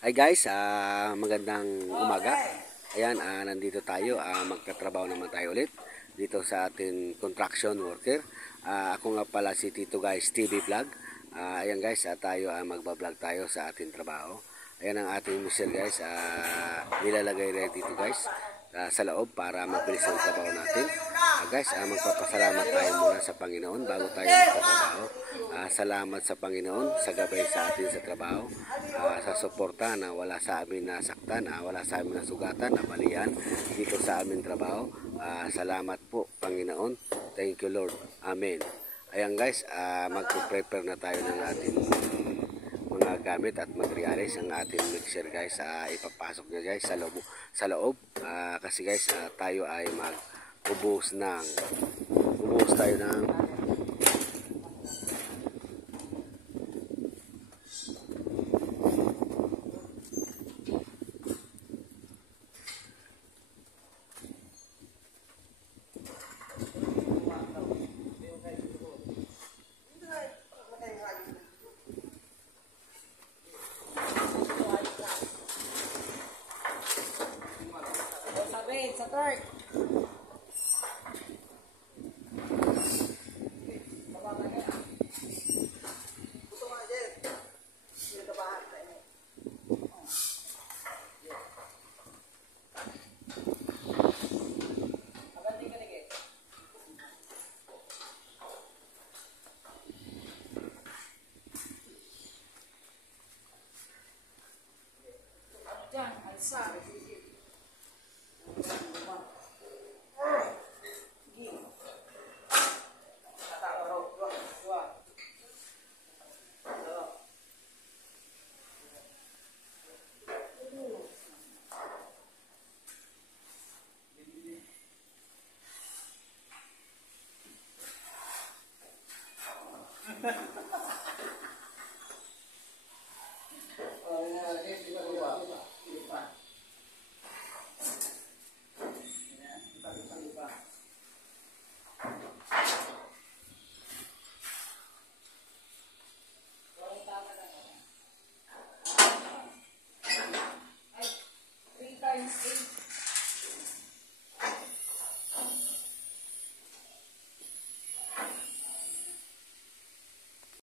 Hi guys, magandang umaga. Ayan, nandito tayo, magtatrabaho naman tayo ulit dito sa ating construction worker. Ako nga pala si Tito guys, TV Vlog. Ayan guys, tayo magbablog tayo sa ating trabaho. Ayan ang ating mission guys, nilalagay rin dito guys sa loob para mabilis ang trabaho natin. Guys, magpapasalamat tayo muna sa Panginoon bago tayo magtatrabaho. Salamat sa Panginoon sa gabay sa atin sa trabaho, sa suporta na wala sa amin nasaktan, wala sa amin nasugatan, nabalian dito sa amin trabaho. Salamat po Panginoon. Thank you Lord. Amen. Ayan guys, mag-prepare na tayo ng ating mga gamit at materials. Ang ating mixer guys, ipapasok niya guys sa loob, kasi guys tayo ay mag-ubos tayo ng sa third. Diyan, alsa.